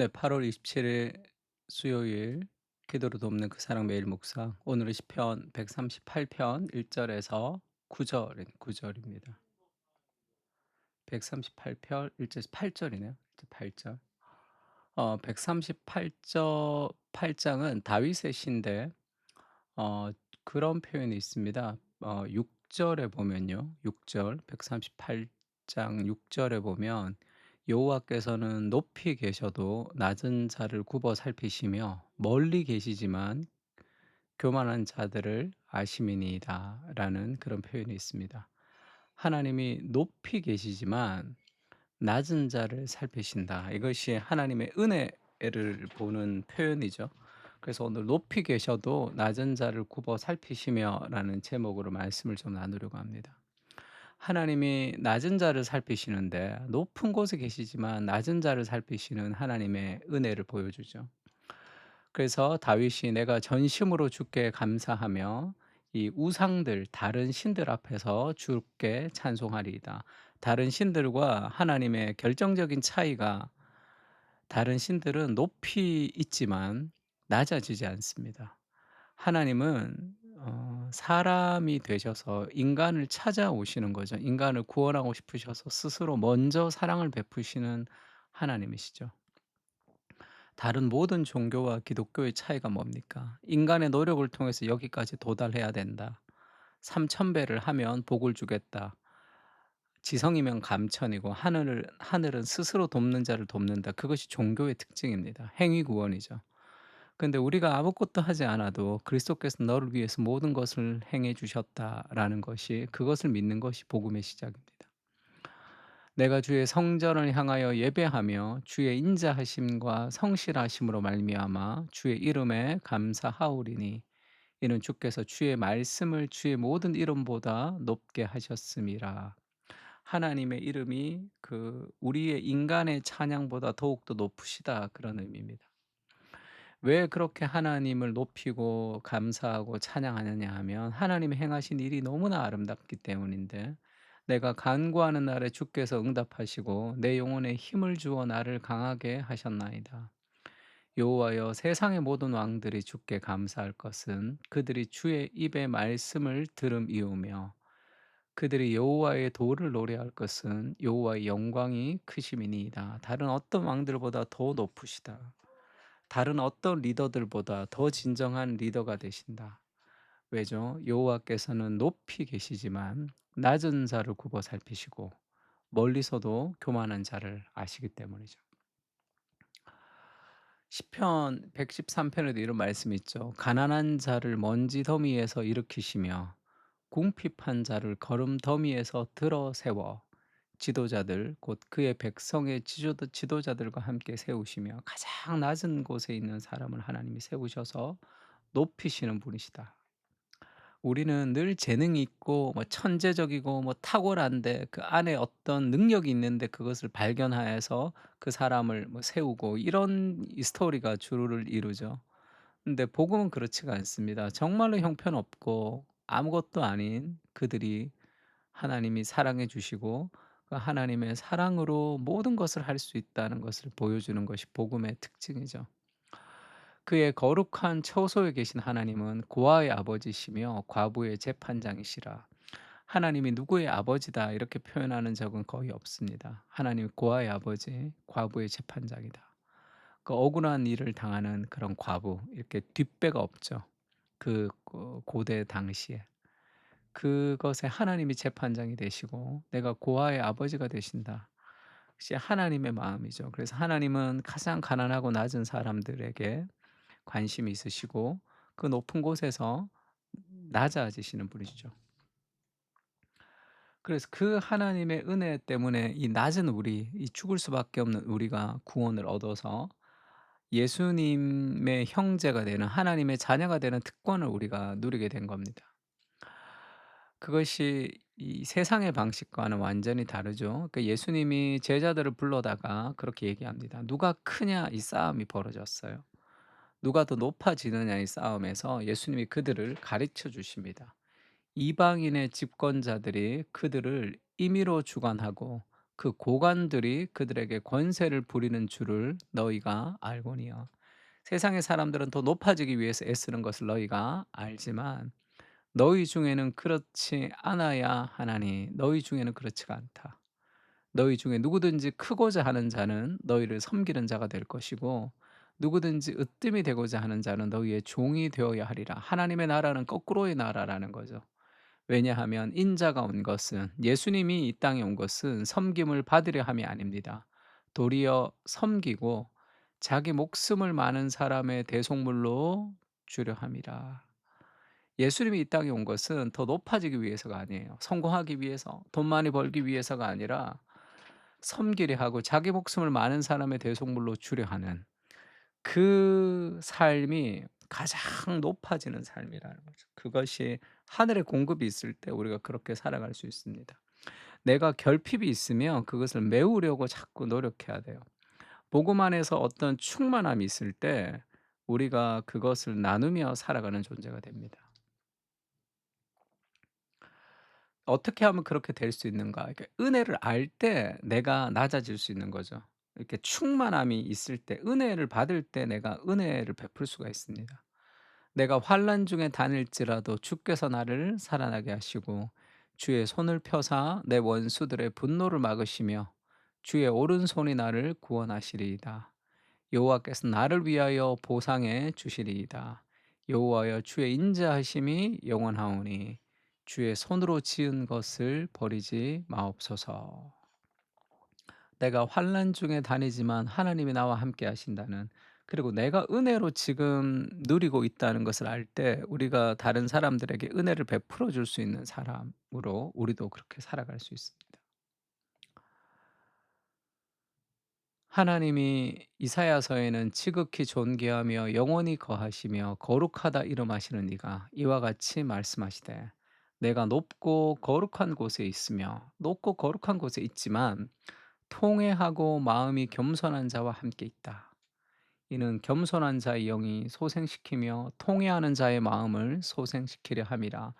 네, 8월 27일 수요일 기도로 돕는 그 사랑 매일 묵상. 오늘은 시편 138편 1절에서 9절입니다. 138편 1절 8절이네요. 8절. 138절 8장은 다윗의 시인데 그런 표현이 있습니다. 6절에 보면요. 6절 138장 6절에 보면 여호와께서는 높이 계셔도 낮은 자를 굽어 살피시며 멀리 계시지만 교만한 자들을 아심이니이다라는 그런 표현이 있습니다. 하나님이 높이 계시지만 낮은 자를 살피신다. 이것이 하나님의 은혜를 보는 표현이죠. 그래서 오늘 높이 계셔도 낮은 자를 굽어 살피시며라는 제목으로 말씀을 좀 나누려고 합니다. 하나님이 낮은 자를 살피시는데 높은 곳에 계시지만 낮은 자를 살피시는 하나님의 은혜를 보여주죠. 그래서 다윗이 내가 전심으로 주께 감사하며 이 우상들 다른 신들 앞에서 주께 찬송하리이다. 다른 신들과 하나님의 결정적인 차이가 다른 신들은 높이 있지만 낮아지지 않습니다. 하나님은 사람이 되셔서 인간을 찾아오시는 거죠. 인간을 구원하고 싶으셔서 스스로 먼저 사랑을 베푸시는 하나님이시죠. 다른 모든 종교와 기독교의 차이가 뭡니까? 인간의 노력을 통해서 여기까지 도달해야 된다. 3,000배를 하면 복을 주겠다. 지성이면 감천이고 하늘은 스스로 돕는 자를 돕는다. 그것이 종교의 특징입니다. 행위 구원이죠. 근데 우리가 아무것도 하지 않아도 그리스도께서 너를 위해서 모든 것을 행해 주셨다라는 것이 그것을 믿는 것이 복음의 시작입니다. 내가 주의 성전을 향하여 예배하며 주의 인자하심과 성실하심으로 말미암아 주의 이름에 감사하오리니 이는 주께서 주의 말씀을 주의 모든 이름보다 높게 하셨음이라. 하나님의 이름이 우리의 인간의 찬양보다 더욱더 높으시다 그런 의미입니다. 왜 그렇게 하나님을 높이고 감사하고 찬양하느냐 하면 하나님이 행하신 일이 너무나 아름답기 때문인데 내가 간구하는 날에 주께서 응답하시고 내 영혼에 힘을 주어 나를 강하게 하셨나이다. 여호와여 세상의 모든 왕들이 주께 감사할 것은 그들이 주의 입의 말씀을 들음이오며 그들이 여호와의 도를 노래할 것은 여호와의 영광이 크심이니이다. 다른 어떤 왕들보다 더 높으시다. 다른 어떤 리더들보다 더 진정한 리더가 되신다. 왜죠? 여호와께서는 높이 계시지만 낮은 자를 굽어 살피시고 멀리서도 교만한 자를 아시기 때문이죠. 시편 113편에도 이런 말씀이 있죠. 가난한 자를 먼지 더미에서 일으키시며 궁핍한 자를 거름 더미에서 들어 세워 지도자들 곧 그의 백성의 지도자들과 함께 세우시며 가장 낮은 곳에 있는 사람을 하나님이 세우셔서 높이시는 분이시다. 우리는 늘 재능이 있고 뭐 천재적이고 뭐 탁월한데 그 안에 어떤 능력이 있는데 그것을 발견하여서 그 사람을 뭐 세우고 이런 이 스토리가 주를 이루죠. 근데 복음은 그렇지가 않습니다. 정말로 형편없고 아무것도 아닌 그들이 하나님이 사랑해 주시고 그 하나님의 사랑으로 모든 것을 할 수 있다는 것을 보여주는 것이 복음의 특징이죠. 그의 거룩한 처소에 계신 하나님은 고아의 아버지시며 과부의 재판장이시라. 하나님이 누구의 아버지다 이렇게 표현하는 적은 거의 없습니다. 하나님이 고아의 아버지, 과부의 재판장이다. 그 억울한 일을 당하는 그런 과부 이렇게 뒷배가 없죠. 고대 당시에. 그것에 하나님이 재판장이 되시고 내가 고아의 아버지가 되신다. 역시 하나님의 마음이죠. 그래서 하나님은 가장 가난하고 낮은 사람들에게 관심이 있으시고 그 높은 곳에서 낮아지시는 분이시죠. 그래서 그 하나님의 은혜 때문에 이 낮은 우리, 이 죽을 수밖에 없는 우리가 구원을 얻어서 예수님의 형제가 되는 하나님의 자녀가 되는 특권을 우리가 누리게 된 겁니다. 그것이 이 세상의 방식과는 완전히 다르죠. 예수님이 제자들을 불러다가 그렇게 얘기합니다. 누가 크냐 이 싸움이 벌어졌어요. 누가 더 높아지느냐 이 싸움에서 예수님이 그들을 가르쳐 주십니다. 이방인의 집권자들이 그들을 임의로 주관하고 그 고관들이 그들에게 권세를 부리는 줄을 너희가 알거니와. 세상의 사람들은 더 높아지기 위해서 애쓰는 것을 너희가 알지만 너희 중에는 그렇지 않아야 하나니. 너희 중에는 그렇지가 않다. 너희 중에 누구든지 크고자 하는 자는 너희를 섬기는 자가 될 것이고 누구든지 으뜸이 되고자 하는 자는 너희의 종이 되어야 하리라. 하나님의 나라는 거꾸로의 나라라는 거죠. 왜냐하면 인자가 온 것은, 예수님이 이 땅에 온 것은 섬김을 받으려 함이 아닙니다. 도리어 섬기고 자기 목숨을 많은 사람의 대속물로 주려 함이라. 예수님이 이 땅에 온 것은 더 높아지기 위해서가 아니에요. 성공하기 위해서, 돈 많이 벌기 위해서가 아니라 섬기려 하고 자기 목숨을 많은 사람의 대속물로 주려 하는 그 삶이 가장 높아지는 삶이라는 거죠. 그것이 하늘의 공급이 있을 때 우리가 그렇게 살아갈 수 있습니다. 내가 결핍이 있으면 그것을 메우려고 자꾸 노력해야 돼요. 복음 안에서 어떤 충만함이 있을 때 우리가 그것을 나누며 살아가는 존재가 됩니다. 어떻게 하면 그렇게 될 수 있는가? 그러니까 은혜를 알 때 내가 낮아질 수 있는 거죠. 이렇게 충만함이 있을 때, 은혜를 받을 때 내가 은혜를 베풀 수가 있습니다. 내가 환난 중에 다닐지라도 주께서 나를 살아나게 하시고 주의 손을 펴사 내 원수들의 분노를 막으시며 주의 오른손이 나를 구원하시리이다. 여호와께서 나를 위하여 보상해 주시리이다. 여호와여, 주의 인자하심이 영원하오니 주의 손으로 지은 것을 버리지 마옵소서. 내가 환난 중에 다니지만 하나님이 나와 함께 하신다는, 그리고 내가 은혜로 지금 누리고 있다는 것을 알 때 우리가 다른 사람들에게 은혜를 베풀어 줄 수 있는 사람으로 우리도 그렇게 살아갈 수 있습니다. 하나님이 이사야서에는 지극히 존귀하며 영원히 거하시며 거룩하다 이름하시는 이가 이와 같이 말씀하시되, 내가 높고 거룩한 곳에 있으며, 높고 거룩한 곳에 있지만 통회하고 마음이 겸손한 자와 함께 있다. 이는 겸손한 자의 영이 소생시키며 통회하는 자의 마음을 소생시키려 함이라.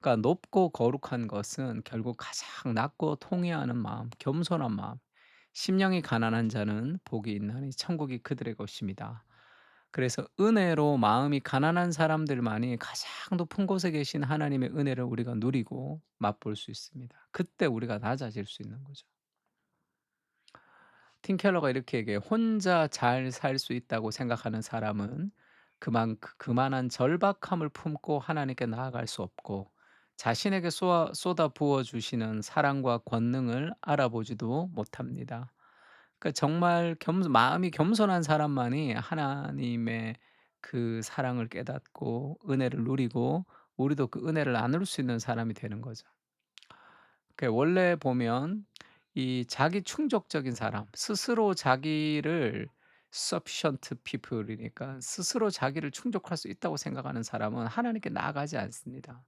그러니까 높고 거룩한 것은 결국 가장 낮고 통회하는 마음, 겸손한 마음. 심령이 가난한 자는 복이 있나니 천국이 그들의 것입니다. 그래서 은혜로 마음이 가난한 사람들만이 가장 높은 곳에 계신 하나님의 은혜를 우리가 누리고 맛볼 수 있습니다. 그때 우리가 낮아질 수 있는 거죠. 팀 켈러가 이렇게 얘기해요. 혼자 잘 살 수 있다고 생각하는 사람은 그만한 절박함을 품고 하나님께 나아갈 수 없고 자신에게 쏟아 부어 주시는 사랑과 권능을 알아보지도 못합니다. 그러니까 정말 마음이 겸손한 사람만이 하나님의 그 사랑을 깨닫고 은혜를 누리고 우리도 그 은혜를 나눌 수 있는 사람이 되는 거죠. 원래 보면 이 자기 충족적인 사람, 스스로 자기를 sufficient people이니까 스스로 자기를 충족할 수 있다고 생각하는 사람은 하나님께 나아가지 않습니다.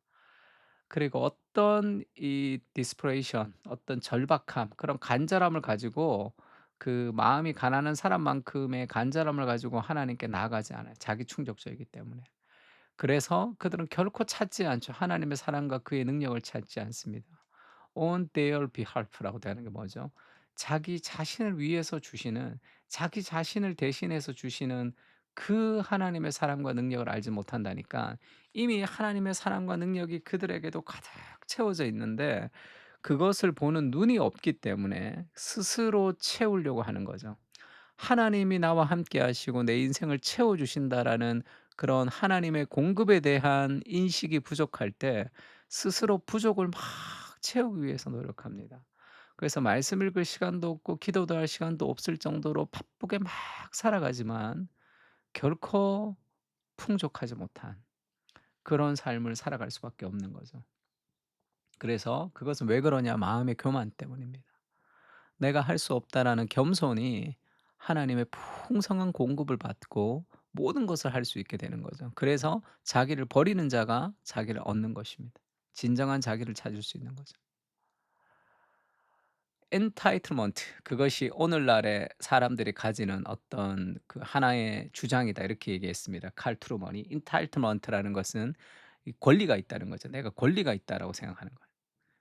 그리고 어떤 이 desperation, 어떤 절박함, 그런 간절함을 가지고 그 마음이 가난한 사람만큼의 간절함을 가지고 하나님께 나아가지 않아요, 자기 충족자이기 때문에. 그래서 그들은 결코 찾지 않죠. 하나님의 사랑과 그의 능력을 찾지 않습니다. On their behalf라고 되는 게 뭐죠? 자기 자신을 위해서 주시는, 자기 자신을 대신해서 주시는 그 하나님의 사랑과 능력을 알지 못한다니까. 이미 하나님의 사랑과 능력이 그들에게도 가득 채워져 있는데 그것을 보는 눈이 없기 때문에 스스로 채우려고 하는 거죠. 하나님이 나와 함께 하시고 내 인생을 채워 주신다라는 그런 하나님의 공급에 대한 인식이 부족할 때 스스로 부족을 막 채우기 위해서 노력합니다. 그래서 말씀 읽을 시간도 없고 기도도 할 시간도 없을 정도로 바쁘게 막 살아가지만 결코 풍족하지 못한 그런 삶을 살아갈 수밖에 없는 거죠. 그래서 그것은 왜 그러냐? 마음의 교만 때문입니다. 내가 할 수 없다라는 겸손이 하나님의 풍성한 공급을 받고 모든 것을 할 수 있게 되는 거죠. 그래서 자기를 버리는 자가 자기를 얻는 것입니다. 진정한 자기를 찾을 수 있는 거죠. 엔타이틀먼트, 그것이 오늘날의 사람들이 가지는 어떤 그 하나의 주장이다 이렇게 얘기했습니다. 칼 트루먼이. 엔타이틀먼트라는 것은 이 권리가 있다는 거죠. 내가 권리가 있다라고 생각하는 거예요.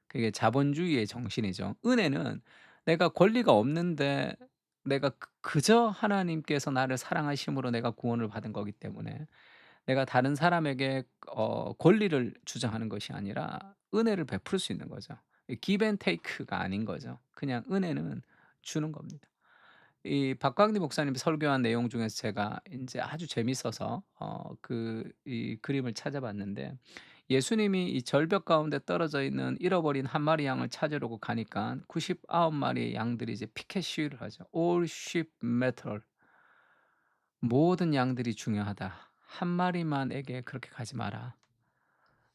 그게 자본주의의 정신이죠. 은혜는 내가 권리가 없는데 내가 그저 하나님께서 나를 사랑하심으로 내가 구원을 받은 거기 때문에 내가 다른 사람에게 권리를 주장하는 것이 아니라 은혜를 베풀 수 있는 거죠. 이 give and take가 아닌 거죠. 그냥 은혜는 주는 겁니다. 이 박광리 목사님이 설교한 내용 중에서 제가 인제 아주 재밌어서 이 그림을 찾아봤는데, 예수님이 이 절벽 가운데 떨어져 있는 잃어버린 한 마리 양을 찾으려고 가니깐 99 마리의 양들이 이제 피켓 시위를 하죠. "All sheep matter." "모든 양들이 중요하다. 한 마리만에게 그렇게 가지 마라.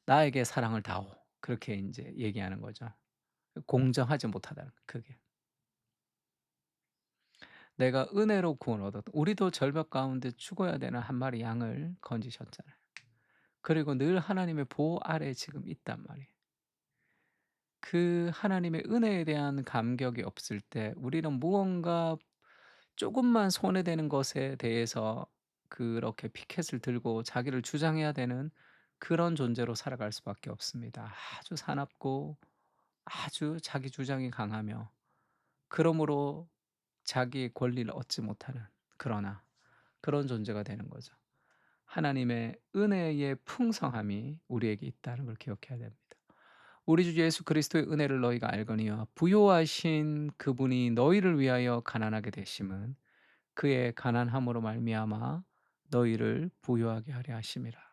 나에게 사랑을 다오." 그렇게 인제 얘기하는 거죠. 공정하지 못하다는 그게. 내가 은혜로 구원을 얻었다. 우리도 절벽 가운데 죽어야 되는 한 마리 양을 건지셨잖아요. 그리고 늘 하나님의 보호 아래에 지금 있단 말이에요. 그 하나님의 은혜에 대한 감격이 없을 때 우리는 무언가 조금만 손해되는 것에 대해서 그렇게 피켓을 들고 자기를 주장해야 되는 그런 존재로 살아갈 수밖에 없습니다. 아주 사납고 아주 자기 주장이 강하며, 그러므로 자기의 권리를 얻지 못하는, 그러나 그런 존재가 되는 거죠. 하나님의 은혜의 풍성함이 우리에게 있다는 걸 기억해야 됩니다. 우리 주 예수 그리스도의 은혜를 너희가 알거니와 부요하신 그분이 너희를 위하여 가난하게 되심은 그의 가난함으로 말미암아 너희를 부요하게 하려 하심이라.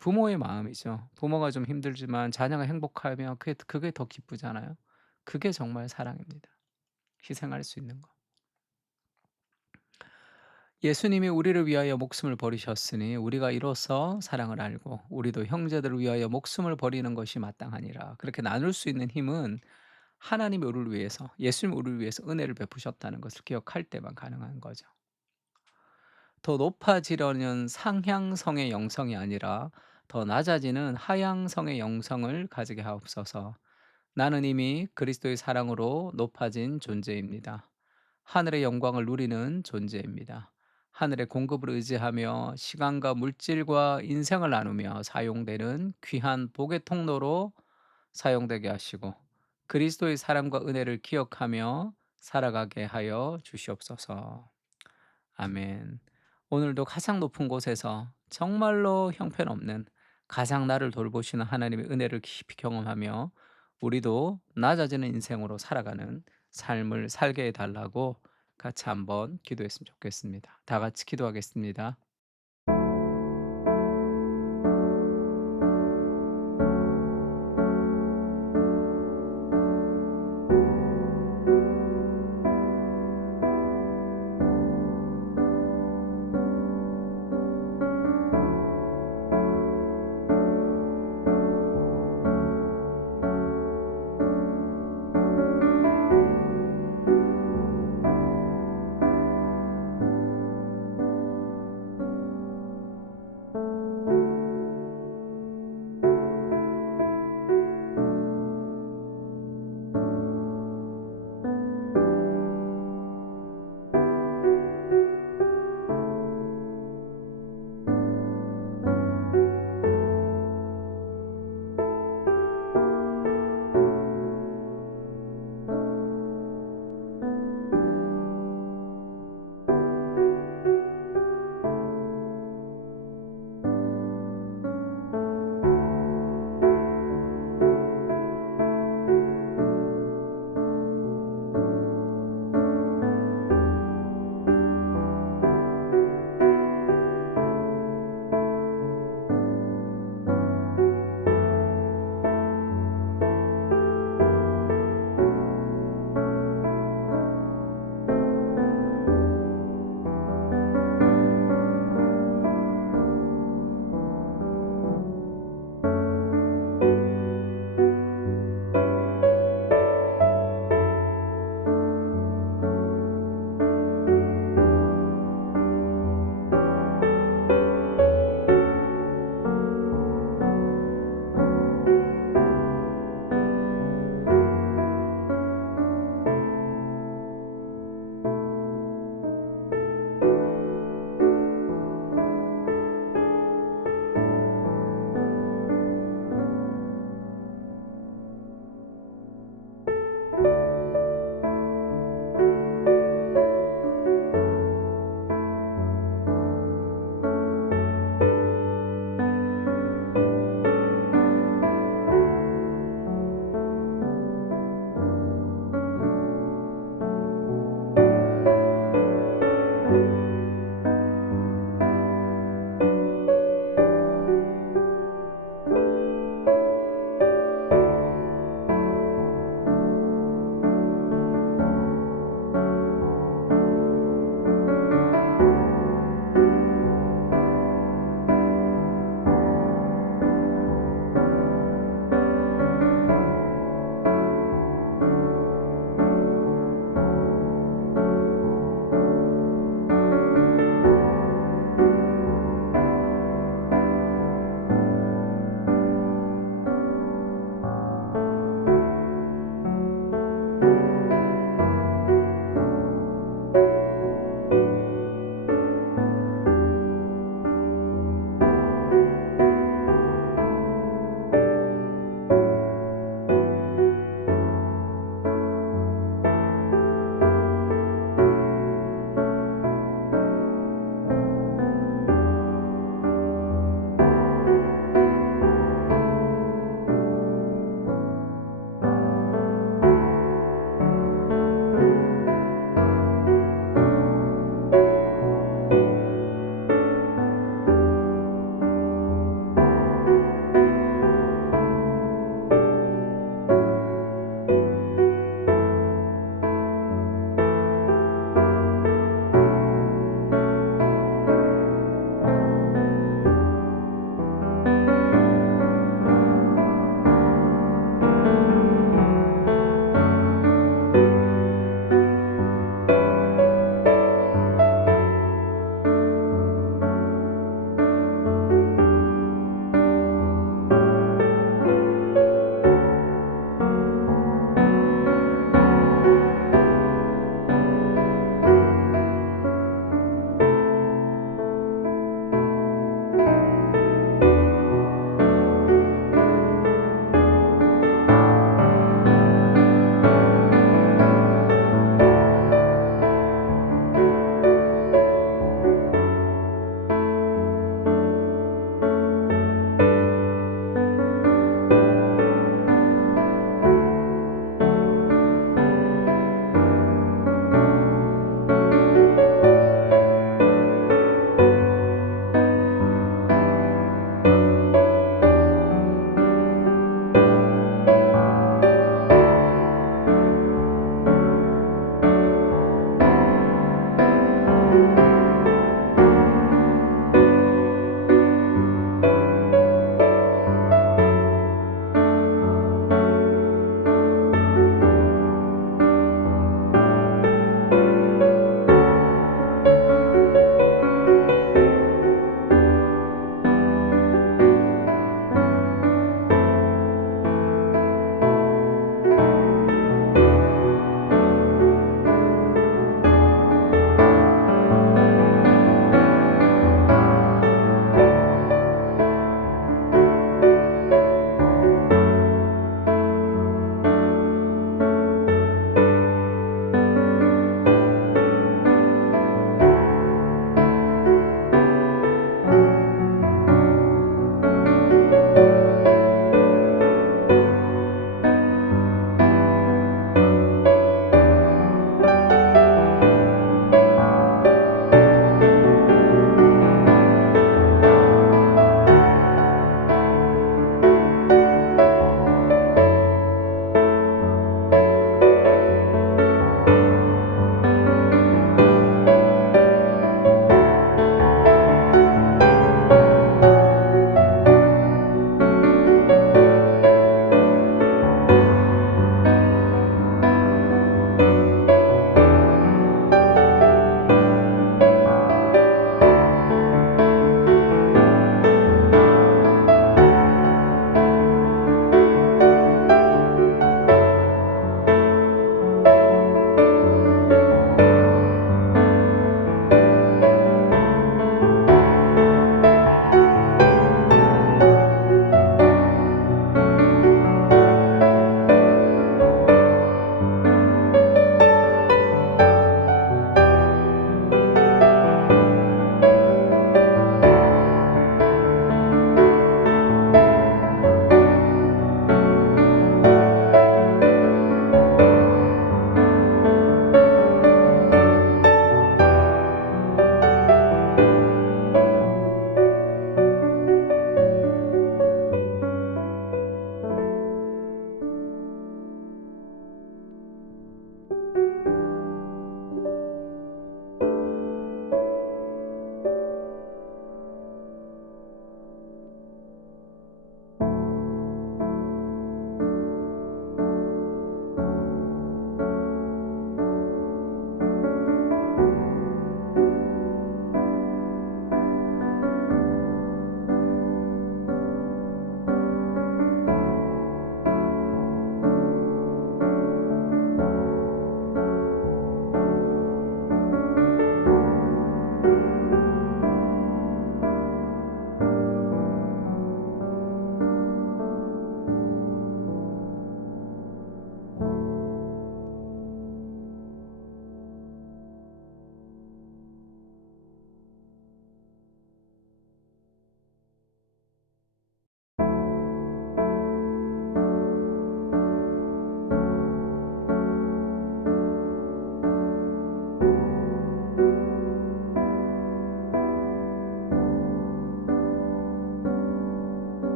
부모의 마음이죠. 부모가 좀 힘들지만 자녀가 행복하면 그게 더 기쁘잖아요. 그게 정말 사랑입니다. 희생할 수 있는 거. 예수님이 우리를 위하여 목숨을 버리셨으니 우리가 이로써 사랑을 알고 우리도 형제들을 위하여 목숨을 버리는 것이 마땅하니라. 그렇게 나눌 수 있는 힘은 하나님이 우리를 위해서, 예수님이 우리를 위해서 은혜를 베푸셨다는 것을 기억할 때만 가능한 거죠. 더 높아지려는 상향성의 영성이 아니라 더 낮아지는 하향성의 영성을 가지게 하옵소서. 나는 이미 그리스도의 사랑으로 높아진 존재입니다. 하늘의 영광을 누리는 존재입니다. 하늘의 공급을 의지하며 시간과 물질과 인생을 나누며 사용되는 귀한 복의 통로로 사용되게 하시고 그리스도의 사랑과 은혜를 기억하며 살아가게 하여 주시옵소서. 아멘. 오늘도 가장 높은 곳에서 정말로 형편없는, 가장 나를 돌보시는 하나님의 은혜를 깊이 경험하며 우리도 낮아지는 인생으로 살아가는 삶을 살게 해 달라고 같이 한번 기도했으면 좋겠습니다. 다 같이 기도하겠습니다.